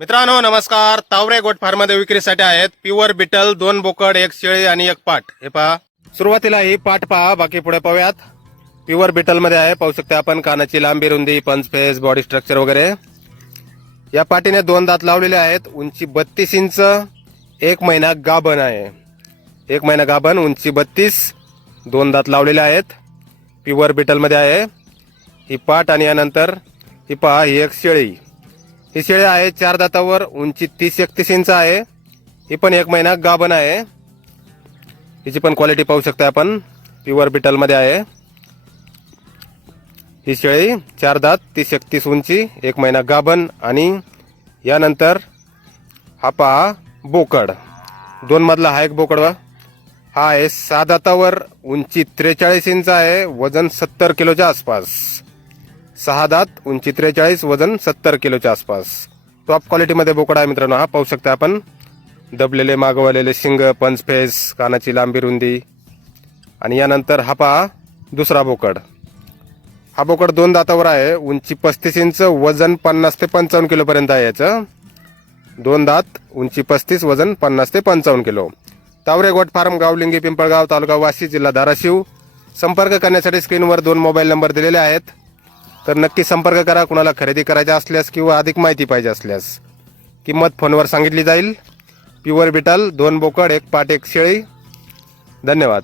मित्रांनो नमस्कार. तावरे गोट फार्ममध्ये विक्रीसाठी आहेत. प्युअर बिटल दोन बोकड एक शेळी आणि एक पाट. हे पहा. सुरुवातीला ही पाट पहा. बाकी पुढे पाहूयात. प्युअर बिटलमध्ये आहे. पाहू शकता आपण कानाची लांबी रुंदी पंच फेस बॉडी स्ट्रक्चर वगैरे. या पाटीने दोन दात लावलेले आहेत. उंची बत्तीस इंच एक महिना गाभण आहे. एक महिना गाभण उंची बत्तीस दोन दात लावलेले आहेत. प्युअर बिटलमध्ये आहे. ही पाट आणि यानंतर ही पहा ही एक शेळी. ही शेळी आहे चार दातावर उंची तीस एकतीस इंच आहे. ही पण एक महिना गाभण आहे. हिची पण क्वालिटी पाहू शकता आपण. प्युअर बिटलमध्ये आहे. ही शेळी चार दात तीस एकतीस उंची एक महिना गाभण आणि यानंतर हा पहा बोकड. दोन मधला हा एक बोकड हा आहे सहा दातावर उंची त्रेचाळीस इंच आहे वजन सत्तर किलोच्या आसपास. सहा दात उंची त्रेचाळीस वजन सत्तर किलोच्या आसपास. टॉप क्वालिटीमध्ये बोकड आहे मित्रांनो. हा पाहू शकता आपण. दबलेले मागवलेले शिंग पंच फेस कानाची लांबी रुंदी. आणि यानंतर हा पहा दुसरा बोकड. हा बोकड दोन दातावर आहे. उंची पस्तीस इंच वजन पन्नास ते पंचावन्न किलोपर्यंत आहे याचं. दोन दात उंची पस्तीस वजन पन्नास ते पंचावन्न kilo. Taware goat farm Gavlingi Pimpalgaon taluka Vashi जिल्हा धाराशिव. संपर्क करण्यासाठी स्क्रीनवर दोन मोबाईल नंबर दिलेले आहेत. तर नक्की संपर्क करा कुणाला खरेदी करायचा असल्यास किंवा अधिक माहिती पाहिजे असल्यास. किंमत फोनवर सांगितली जाईल. प्युअर बिटल दोन बोकड एक पाट एक शेळी. धन्यवाद.